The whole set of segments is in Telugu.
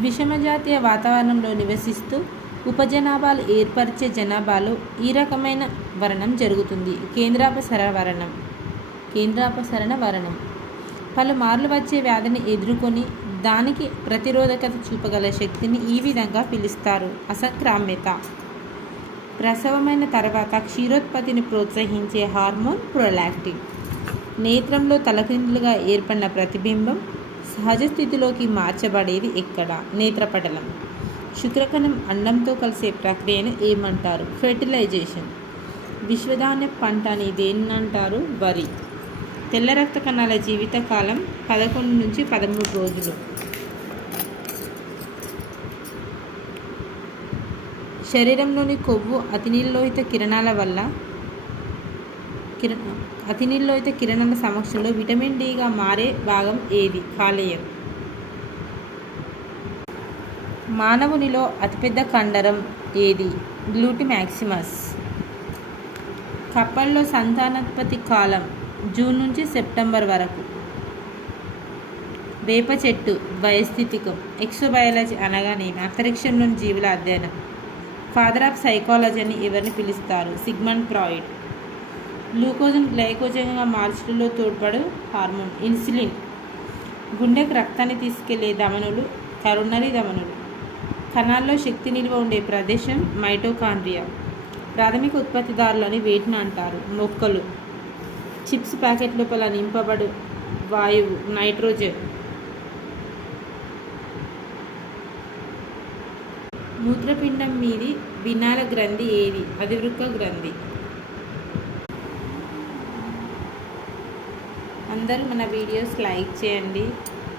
విషమజాతీయ వాతావరణంలో నివసిస్తూ ఉపజనాభాలు ఏర్పరిచే జనాభాలో ఈ రకమైన వరణం జరుగుతుంది. కేంద్రాపసరణ వరణం. కేంద్రాపసరణ వరణం. పలుమార్లు వచ్చే వ్యాధిని ఎదుర్కొని దానికి ప్రతిరోధకత చూపగల శక్తిని ఈ విధంగా పిలుస్తారు. అసంక్రామ్యత. ప్రసవమైన తర్వాత క్షీరోత్పత్తిని ప్రోత్సహించే హార్మోన్ ప్రొలాక్టిన్. నేత్రంలో తలకిందులుగా ఏర్పడిన ప్రతిబింబం సహజ స్థితిలోకి మార్చబడేది ఎక్కడ? నేత్రపటలం. శుక్రకణం అండంతో కలిసే ప్రక్రియను ఏమంటారు? ఫెర్టిలైజేషన్. విశ్వధాన్య పంట అని దేన్ని అంటారు వరి. తెల్ల రక్త కణాల జీవితకాలం పదకొండు నుంచి పదమూడు రోజులు. శరీరంలోని కొవ్వు అతినీల్లోహిత కిరణాల వల్ల కిరణ అయితే కిరణాల సమక్షంలో విటమిన్ డిగా మారే భాగం ఏది? కాలేయం. మానవునిలో అతిపెద్ద కండరం ఏది? గ్లూటి మ్యాక్సిమస్ కప్పల్లో సంతానోత్పత్తి కాలం జూన్ నుంచి సెప్టెంబర్ వరకు. వేప చెట్టు వయస్థితికం ఎక్సోబయాలజీ అనగానేమి అంతరిక్షంలోని జీవుల అధ్యయనం. ఫాదర్ ఆఫ్ సైకాలజీ అని ఎవరిని పిలుస్తారు? Sigmund Freud. గ్లూకోజ్ను గ్లైకోజన్గా మార్చడంలో తోడ్పడు హార్మోన్ ఇన్సులిన్. గుండెకు రక్తాన్ని తీసుకెళ్ళే ధమనులు కరుణరీ ధమనులు. కణాల్లో శక్తి నిల్వ ఉండే ప్రదేశం మైటోకాండ్రియా. ప్రాథమిక ఉత్పత్తిదారులని వేటిని అంటారు? మొక్కలు. చిప్స్ ప్యాకెట్ లోపల నింపబడు వాయువు నైట్రోజన్. మూత్రపిండం మీది బినాల గ్రంథి ఏది? అధివృక్క గ్రంథి. అందరూ మన వీడియోస్ లైక్ చేయండి.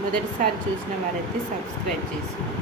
మొదటిసారి చూసిన వారైతే సబ్స్క్రైబ్ చేసుకోండి.